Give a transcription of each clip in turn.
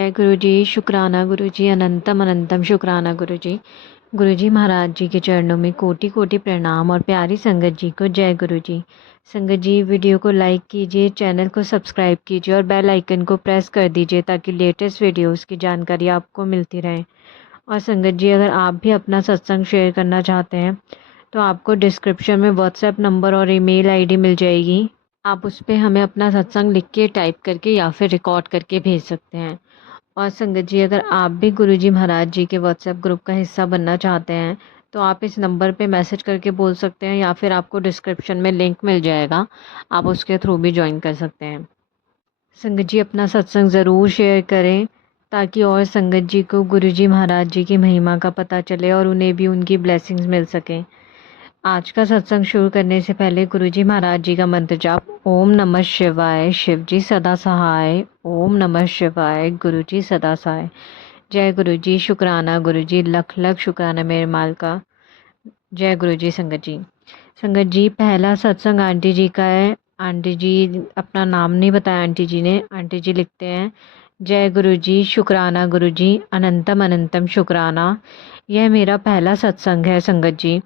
जय गुरु जी, शुक्राना गुरु जी, अनंतम अनंतम शुक्राना गुरु जी। गुरु जी महाराज जी के चरणों में कोटि कोटि प्रणाम और प्यारी संगत जी को जय गुरु जी। संगत जी, वीडियो को लाइक कीजिए, चैनल को सब्सक्राइब कीजिए और बेल आइकन को प्रेस कर दीजिए ताकि लेटेस्ट वीडियोस की जानकारी आपको मिलती रहे। और संगत जी, अगर आप भी अपना सत्संग शेयर करना चाहते हैं तो आपको डिस्क्रिप्शन में व्हाट्सएप नंबर और ईमेल आईडी मिल जाएगी। आप उस पर हमें अपना सत्संग लिख के टाइप करके या फिर रिकॉर्ड करके भेज सकते हैं। और संगत जी, अगर आप भी गुरुजी महाराज जी के व्हाट्सएप ग्रुप का हिस्सा बनना चाहते हैं तो आप इस नंबर पे मैसेज करके बोल सकते हैं या फिर आपको डिस्क्रिप्शन में लिंक मिल जाएगा, आप उसके थ्रू भी ज्वाइन कर सकते हैं। संगत जी, अपना सत्संग ज़रूर शेयर करें ताकि और संगत जी को गुरुजी महाराज जी की महिमा का पता चले और उन्हें भी उनकी ब्लेसिंग्स मिल सकें। आज का सत्संग शुरू करने से पहले गुरुजी महाराज जी का मंत्र जाप। ओम नमः शिवाय, शिव जी सदा सहाय। ओम नमः शिवाय, गुरु जी सदा सहाय। जय गुरु जी, शुक्राना गुरु जी, लख लख शुक्राना मेरे माल का। जय गुरु जी। संगत जी, संगत जी, पहला सत्संग आंटी जी का है। आंटी जी अपना नाम नहीं बताया आंटी जी ने। आंटी जी लिखते हैं, जय गुरु जी, शुक्राना गुरु जी, अनंतम अनंतम शुक्राना। यह मेरा पहला सत्संग है संगत जी।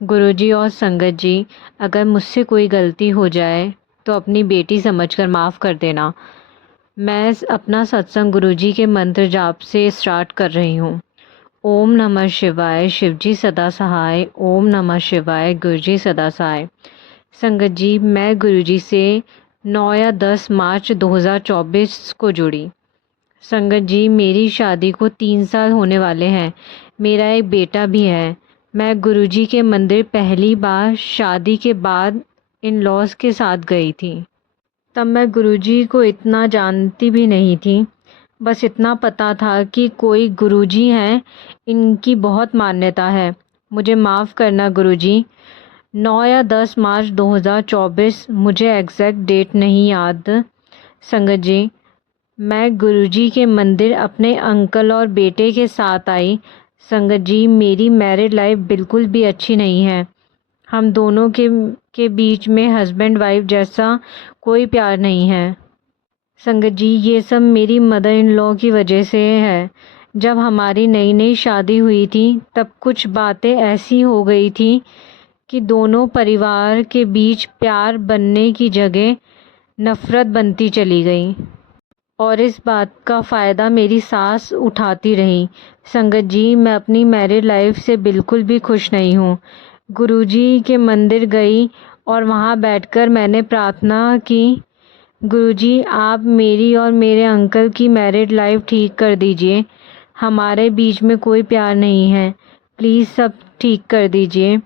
गुरुजी और संगत जी, अगर मुझसे कोई गलती हो जाए तो अपनी बेटी समझकर माफ़ कर देना। मैं अपना सत्संग गुरुजी के मंत्र जाप से स्टार्ट कर रही हूँ। ओम नमः शिवाय, शिवजी सदा सहाय। ओम नमः शिवाय, गुरुजी सदा सहाय। संगत जी, मैं गुरुजी से 9 या 10 मार्च 2024 को जुड़ी। संगत जी, मेरी शादी को 3 साल होने वाले हैं। मेरा एक बेटा भी है। मैं गुरुजी के मंदिर पहली बार शादी के बाद इन लॉज के साथ गई थी। तब मैं गुरुजी को इतना जानती भी नहीं थी। बस इतना पता था कि कोई गुरुजी हैं, इनकी बहुत मान्यता है। मुझे माफ़ करना गुरुजी। 9 या 10 मार्च 2024, मुझे एग्जैक्ट डेट नहीं याद। संगत जी, मैं गुरुजी के मंदिर अपने अंकल और बेटे के साथ आई। संगत जी, मेरी मैरिड लाइफ बिल्कुल भी अच्छी नहीं है। हम दोनों के बीच में हस्बैंड वाइफ जैसा कोई प्यार नहीं है। संगत जी, ये सब मेरी मदर इन लॉ की वजह से है। जब हमारी नई नई शादी हुई थी तब कुछ बातें ऐसी हो गई थी कि दोनों परिवार के बीच प्यार बनने की जगह नफ़रत बनती चली गई और इस बात का फ़ायदा मेरी सास उठाती रही। संगत जी, मैं अपनी मैरिड लाइफ से बिल्कुल भी खुश नहीं हूँ। गुरुजी के मंदिर गई और वहाँ बैठकर मैंने प्रार्थना की, गुरुजी आप मेरी और मेरे अंकल की मैरिड लाइफ ठीक कर दीजिए। हमारे बीच में कोई प्यार नहीं है, प्लीज़ सब ठीक कर दीजिए।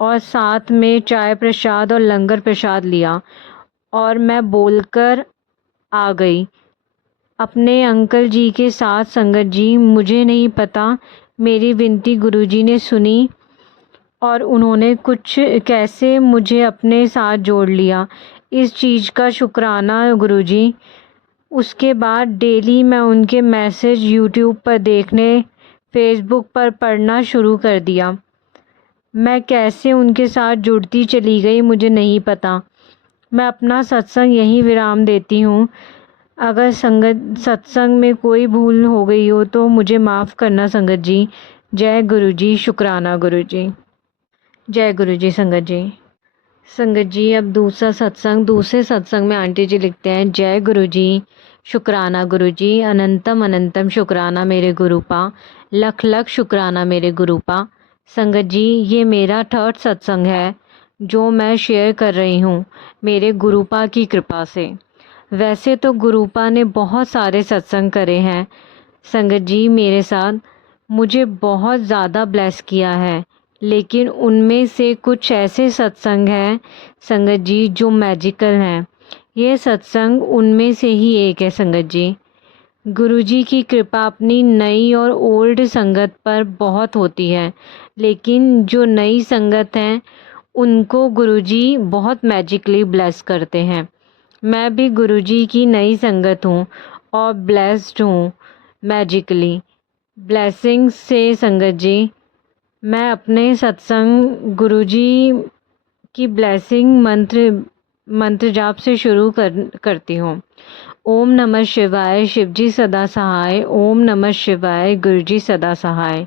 और साथ में चाय प्रसाद और लंगर प्रसाद लिया और मैं बोलकर आ गई अपने अंकल जी के साथ। संगत जी, मुझे नहीं पता मेरी विनती गुरुजी ने सुनी और उन्होंने कुछ कैसे मुझे अपने साथ जोड़ लिया। इस चीज़ का शुक्राना गुरुजी। उसके बाद डेली मैं उनके मैसेज यूट्यूब पर देखने, फेसबुक पर पढ़ना शुरू कर दिया। मैं कैसे उनके साथ जुड़ती चली गई मुझे नहीं पता। मैं अपना सत्संग यहीं विराम देती हूँ। अगर सत्संग में कोई भूल हो गई हो तो मुझे माफ़ करना संगत जी। जय गुरु जी, शुक्राना गुरु जी। जय गुरु जी। संगत जी, संगत जी, अब दूसरे सत्संग में आंटी जी लिखते हैं, जय गुरु जी, शुक्राना गुरु जी, अनंतम अनंतम शुक्राना मेरे गुरुपा, लख लख शुक्राना मेरे गुरुपा। संगत जी, ये मेरा 3rd सत्संग है जो मैं शेयर कर रही हूँ मेरे गुरुपा की कृपा से। वैसे तो गुरुपा ने बहुत सारे सत्संग करे हैं संगत जी मेरे साथ, मुझे बहुत ज़्यादा ब्लेस किया है, लेकिन उनमें से कुछ ऐसे सत्संग हैं संगत जी जो मैजिकल हैं। ये सत्संग उनमें से ही एक है संगत जी। गुरुजी की कृपा अपनी नई और ओल्ड संगत पर बहुत होती है, लेकिन जो नई संगत हैं उनको गुरुजी बहुत मैजिकली ब्लेस करते हैं। मैं भी गुरुजी की नई संगत हूँ और ब्लेस्ड हूँ मैजिकली ब्लेसिंग्स से संगत जी। मैं अपने सत्संग गुरुजी की ब्लेसिंग मंत्र जाप से शुरू करती हूँ। ओम नमः शिवाय, शिवजी सदा सहाय। ओम नमः शिवाय, गुरुजी सदा सहाय।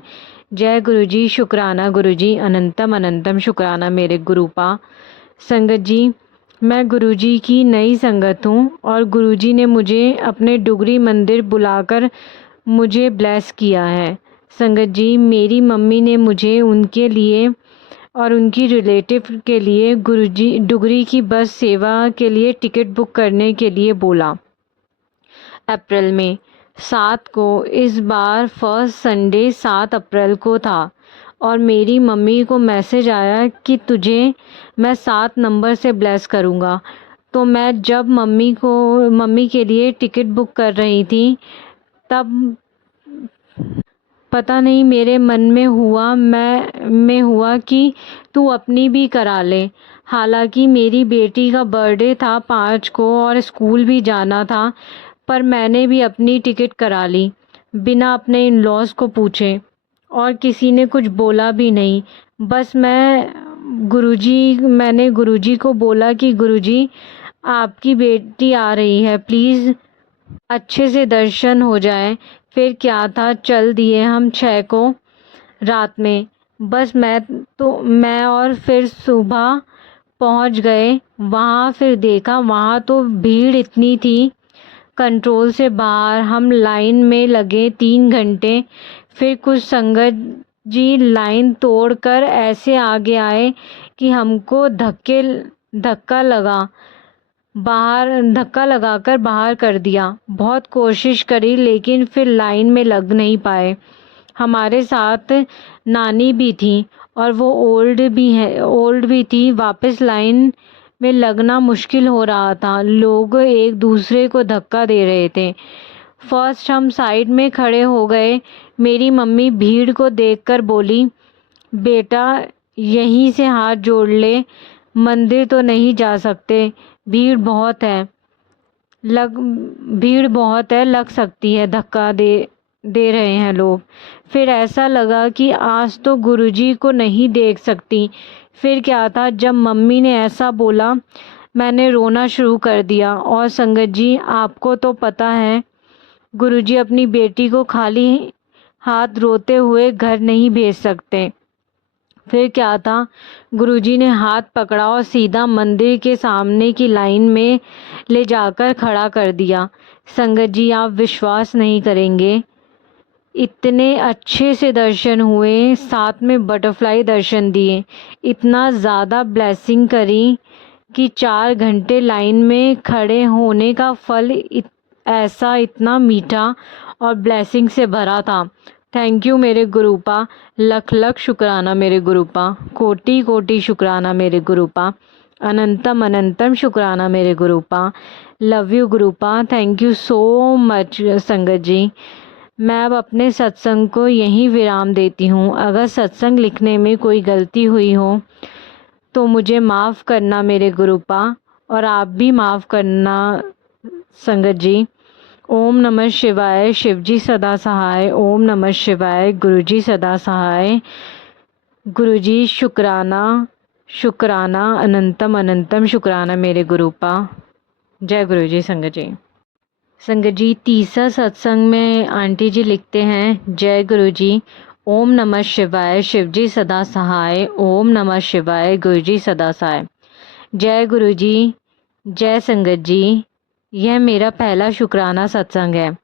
जय गुरुजी, शुक्राना गुरुजी, अनंतम अनंतम शुक्राना मेरे गुरुपा। संगत जी, मैं गुरुजी की नई संगत हूँ और गुरुजी ने मुझे अपने डुगरी मंदिर बुलाकर मुझे ब्लेस किया है। संगत जी, मेरी मम्मी ने मुझे उनके लिए और उनकी रिलेटिव के लिए गुरुजी डुगरी की बस सेवा के लिए टिकट बुक करने के लिए बोला। अप्रैल में 7 को, इस बार फर्स्ट संडे 7 अप्रैल को था और मेरी मम्मी को मैसेज आया कि तुझे मैं 7 नंबर से ब्लेस करूँगा। तो मैं जब मम्मी के लिए टिकट बुक कर रही थी तब पता नहीं मेरे मन में हुआ कि तू अपनी भी करा ले। हालांकि मेरी बेटी का बर्थडे था 5 को और स्कूल भी जाना था, पर मैंने भी अपनी टिकट करा ली बिना अपने इन लॉज को पूछे और किसी ने कुछ बोला भी नहीं। बस मैंने गुरुजी को बोला कि गुरुजी, आपकी बेटी आ रही है, प्लीज़ अच्छे से दर्शन हो जाए। फिर क्या था, चल दिए हम 6 को रात में। बस मैं और फिर सुबह पहुंच गए वहाँ। फिर देखा वहाँ तो भीड़ इतनी थी, कंट्रोल से बाहर। हम लाइन में लगे 3 घंटे। फिर कुछ संगत जी लाइन तोड़कर ऐसे आगे आए कि हमको धक्का लगाकर बाहर कर दिया। बहुत कोशिश करी लेकिन फिर लाइन में लग नहीं पाए। हमारे साथ नानी भी थी और वो ओल्ड भी थी। वापस लाइन में लगना मुश्किल हो रहा था, लोग एक दूसरे को धक्का दे रहे थे। फर्स्ट हम साइड में खड़े हो गए। मेरी मम्मी भीड़ को देखकर बोली, बेटा यहीं से हाथ जोड़ ले, मंदिर तो नहीं जा सकते, भीड़ बहुत है, लग सकती है, धक्का दे रहे हैं लोग। फिर ऐसा लगा कि आज तो गुरुजी को नहीं देख सकती। फिर क्या था, जब मम्मी ने ऐसा बोला मैंने रोना शुरू कर दिया। और संगत जी, आपको तो पता है गुरुजी अपनी बेटी को खाली हाथ रोते हुए घर नहीं भेज सकते। फिर क्या था, गुरुजी ने हाथ पकड़ा और सीधा मंदिर के सामने की लाइन में ले जाकर खड़ा कर दिया। संगत जी, आप विश्वास नहीं करेंगे, इतने अच्छे से दर्शन हुए, साथ में बटरफ्लाई दर्शन दिए, इतना ज़्यादा ब्लेसिंग करी कि 4 घंटे लाइन में खड़े होने का फल ऐसा इतना मीठा और ब्लेसिंग से भरा था। थैंक यू मेरे गुरुपा, लख लख शुक्राना मेरे गुरुपा, कोटि कोटि शुक्राना मेरे गुरुपा, अनंतम अनंतम शुक्राना मेरे गुरुपा। लव यू गुरुपा, थैंक यू सो मच संगत जी। मैं अब अपने सत्संग को यहीं विराम देती हूँ। अगर सत्संग लिखने में कोई गलती हुई हो तो मुझे माफ़ करना मेरे गुरुपा, और आप भी माफ़ करना संगत जी। ओम नमः शिवाय, शिवजी सदा सहाय। ओम नमः शिवाय, गुरुजी सदा सहाय। गुरुजी शुक्राना शुक्राना, अनंतम अनंतम शुक्राना मेरे गुरुपा। जय गुरुजी। संगत जी, तीसरा सत्संग में आंटी जी लिखते हैं, जय गुरुजी। ओम नमः शिवाय, शिवजी सदा सहाय। ओम नमः शिवाय, गुरुजी सदा सहाय। जय गुरुजी। जय संगत जी, यह मेरा पहला शुक्राना सत्संग है।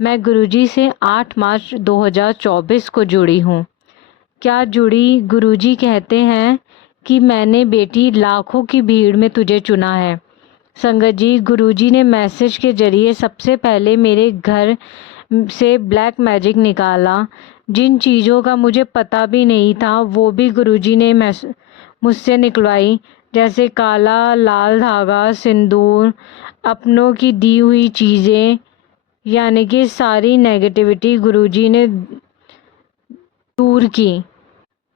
मैं गुरुजी से 8 मार्च 2024 को जुड़ी हूँ। क्या जुड़ी, गुरुजी कहते हैं कि मैंने बेटी लाखों की भीड़ में तुझे चुना है। संगत जी, गुरुजी ने मैसेज के जरिए सबसे पहले मेरे घर से ब्लैक मैजिक निकाला। जिन चीज़ों का मुझे पता भी नहीं था वो भी गुरुजी ने मुझसे निकलवाई, जैसे काला लाल धागा, सिंदूर, अपनों की दी हुई चीज़ें, यानी कि सारी नेगेटिविटी गुरुजी ने दूर की।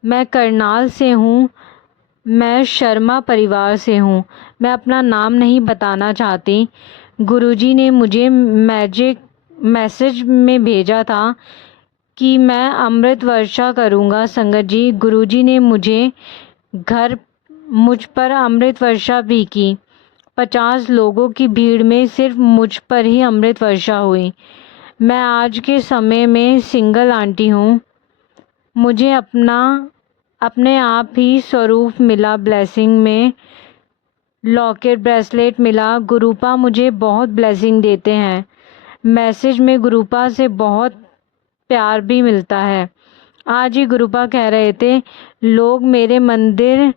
मैं करनाल से हूँ, मैं शर्मा परिवार से हूँ। मैं अपना नाम नहीं बताना चाहती। गुरुजी ने मुझे मैसेज में भेजा था कि मैं अमृत वर्षा करूँगा। संगत जी, गुरुजी ने मुझ पर अमृत वर्षा भी की। 50 लोगों की भीड़ में सिर्फ मुझ पर ही अमृत वर्षा हुई। मैं आज के समय में सिंगल आंटी हूँ। मुझे अपने आप ही स्वरूप मिला, ब्लेसिंग में लॉकेट ब्रेसलेट मिला। गुरुपा मुझे बहुत ब्लेसिंग देते हैं। मैसेज में गुरुपा से बहुत प्यार भी मिलता है। आज ही गुरुपा कह रहे थे लोग मेरे मंदिर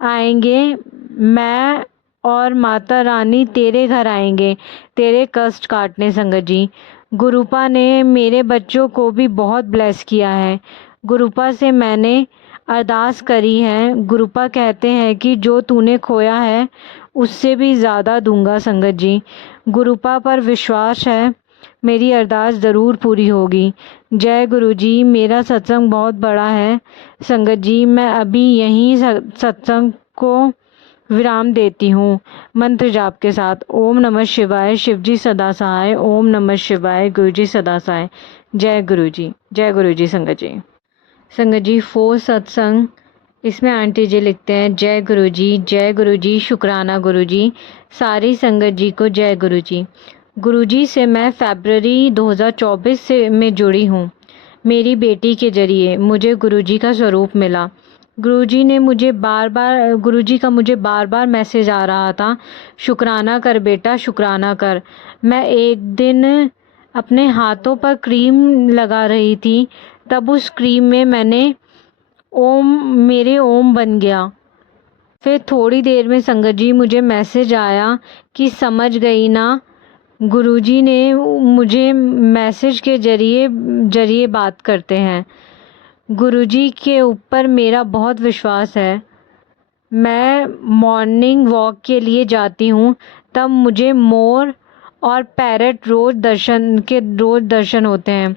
आएंगे, मैं और माता रानी तेरे घर आएंगे तेरे कष्ट काटने। संगत जी, गुरुपा ने मेरे बच्चों को भी बहुत ब्लेस किया है। गुरुपा से मैंने अरदास करी है। गुरुपा कहते हैं कि जो तूने खोया है उससे भी ज़्यादा दूंगा। संगत जी, गुरुपा पर विश्वास है, मेरी अरदास ज़रूर पूरी होगी। जय गुरु जी। मेरा सत्संग बहुत बड़ा है संगत जी, मैं अभी यहीं सत्संग को विराम देती हूँ मंत्र जाप के साथ। ओम नमः शिवाय, शिव जी सदा सहाय। ओम नमः शिवाय, गुरु जी सदा सहाय। जय गुरु जी, जय गुरु जी। संगत जी, संगत जी 4 सत्संग, इसमें आंटी जी लिखते हैं जय गुरु जी, जय गुरु जी, शुक्राना गुरु जी, सारी संगत जी को जय गुरु जी। गुरु जी से मैं फरवरी 2024 से में जुड़ी हूँ। मेरी बेटी के जरिए मुझे गुरु जी का स्वरूप मिला। गुरु जी का मुझे बार बार मैसेज आ रहा था, शुक्राना कर बेटा, शुक्राना कर। मैं एक दिन अपने हाथों पर क्रीम लगा रही थी, तब उस क्रीम में मेरे ओम बन गया। फिर थोड़ी देर में संगत जी मुझे मैसेज आया कि समझ गई ना। गुरुजी ने मुझे मैसेज के जरिए बात करते हैं। गुरुजी के ऊपर मेरा बहुत विश्वास है। मैं मॉर्निंग वॉक के लिए जाती हूँ, तब मुझे मोर और पैरट रोज दर्शन होते हैं।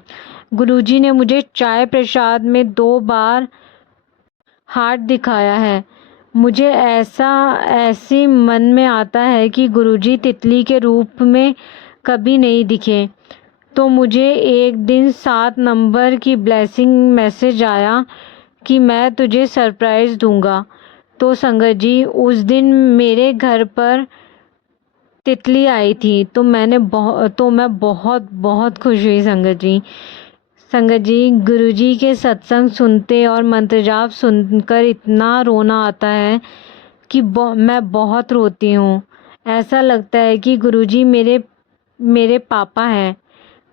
गुरुजी ने मुझे चाय प्रसाद में 2 बार हार्ट दिखाया है। मुझे ऐसी मन में आता है कि गुरुजी तितली के रूप में कभी नहीं दिखे। तो मुझे एक दिन 7 नंबर की ब्लेसिंग मैसेज आया कि मैं तुझे सरप्राइज़ दूंगा। तो संगत जी, उस दिन मेरे घर पर तितली आई थी, तो मैं बहुत बहुत खुश हुई। संगत जी, गुरुजी के सत्संग सुनते और मंत्र जाप सुनकर इतना रोना आता है कि मैं बहुत रोती हूँ। ऐसा लगता है कि गुरुजी मेरे पापा हैं।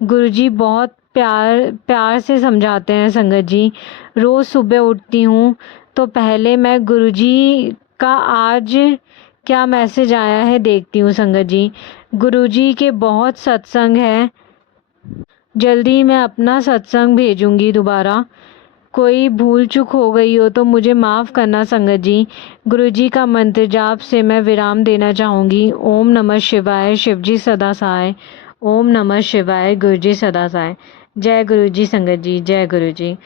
गुरुजी बहुत प्यार से समझाते हैं। संगत जी, रोज़ सुबह उठती हूँ तो पहले मैं गुरुजी का आज क्या मैसेज आया है देखती हूँ। संगत जी, गुरुजी के बहुत सत्संग है। जल्दी मैं अपना सत्संग भेजूंगी दोबारा। कोई भूल चूक हो गई हो तो मुझे माफ़ करना संगत जी। गुरुजी का मंत्र जाप से मैं विराम देना चाहूँगी। ओम नमः शिवाय, शिव जी सदा सहाय। ओम नमः शिवाय, गुरु जी सदा सहाय। जय गुरु जी। संगत जी, जय गुरु जी।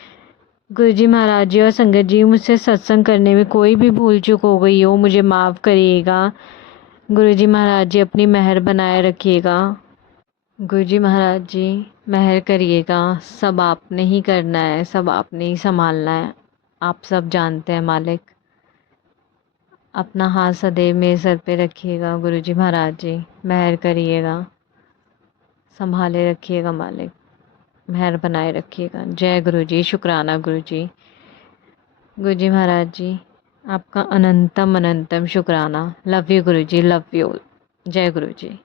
गुरु जी महाराज जी और संगत जी, मुझसे सत्संग करने में कोई भी भूल चूक हो गई हो मुझे माफ़ करिएगा। गुरु जी महाराज जी अपनी मेहर बनाए रखिएगा। गुरु जी महाराज जी मेहर करिएगा। सब आपने ही करना है, सब आपने ही संभालना है। आप सब जानते हैं मालिक। अपना हाथ सदैव मेरे सर पे रखिएगा। गुरु जी महाराज जी मेहर करिएगा, संभाले रखिएगा मालिक, मेहर बनाए रखिएगा। जय गुरु जी, शुक्राना गुरु जी। गुरु जी महाराज जी आपका अनंतम अनंतम शुक्राना। Love you Guru ji, love you. जय गुरु जी।